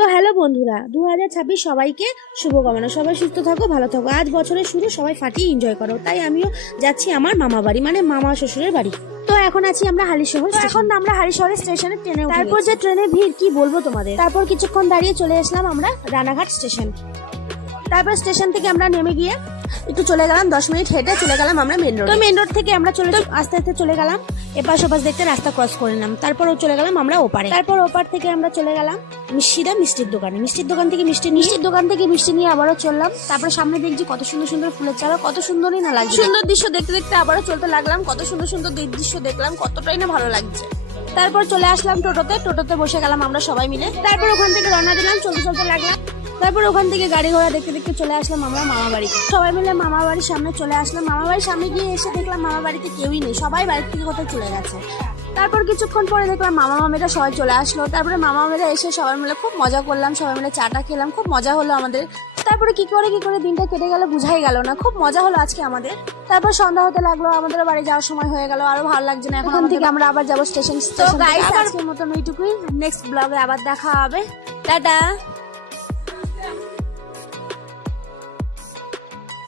তো হ্যালো বন্ধুরা, 2026 সবাইকে শুভকামনা। সবাই সুস্থ থাকো, ভালো থাকো। আজ বছরের শুরু, সবাই ফাটিয়ে এনজয় করো। তাই আমিও যাচ্ছি আমার মামা বাড়ি, মানে মামা শ্বশুরের বাড়ি। তো এখন আছি আমরা হালিশহর। এখন আমরা হালিশহর স্টেশনে ট্রেনে উঠে তারপর যে ট্রেনে ভিড় কি বলবো তোমাদের। তারপর কিছুক্ষণ দাঁড়িয়ে চলে আসলাম আমরা রানাঘাট স্টেশন। তারপর স্টেশন থেকে আমরা নেমে গিয়ে একটু চলে গেলাম, 10 মিনিট হেঁটে চলে গেলাম আমরা মেন রোড। তো মেন রোড থেকে আমরা আস্তে আস্তে চলে গেলাম, এপাশ ওপাশ দেখতে রাস্তা ক্রস করে নিলাম। তারপর চলে গেলাম আমরা ওপারে। তারপর ওপার থেকে আমরা চলে গেলাম মিষ্টির দোকানে। মিষ্টির দোকান থেকে মিষ্টি নিয়ে আবারও চললাম। তারপরে সামনে দেখছি কত সুন্দর সুন্দর ফুলের চারা, কত সুন্দরই না লাগছে। সুন্দর দৃশ্য দেখতে দেখতে আবারও চলতে লাগলাম। কত সুন্দর সুন্দর দৃশ্য দেখলাম, কতটাই না ভালো লাগছে। তারপর চলে আসলাম টোটোতে বসে গেলাম আমরা সবাই মিলে। তারপর ওখান থেকে রওনা দিলাম, চলতে চলতে লাগলাম। তারপর ওখান থেকে গাড়ি ঘোড়া দেখতে দেখতে চলে আসলাম আমরা মামা বাড়িতে। সবাই মিলে মামা বাড়ির সামনে চলে আসলাম। মামা বাড়ির সামনে গিয়ে এসে দেখলাম মামা বাড়িতে কেউই নেই, সবাই বাড়ির থেকে কোথাও চলে গেছে। তারপর কিছুক্ষণ পরে দেখলাম মামা মামিরা সবাই চলে আসলো। তারপরে মামা মামিরা এসে সবাই মিলে খুব মজা করলাম, সবাই মিলে চাটা খেলাম, খুব মজা হলো আমাদের। তারপরে কি করে দিনটা কেটে গেল বুঝাই গেল না, খুব মজা হলো আজকে আমাদের। তারপর সন্ধ্যা হতে লাগলো, আমাদের বাড়ি যাওয়ার সময় হয়ে গেল, আরো ভালো লাগছে না। এখন থেকে আমরা আবার যাবো স্টেশন। তো গাইস, আজকের মতন এইটুকুই। নেক্সট ব্লগে আবার দেখা হবে। টাটা।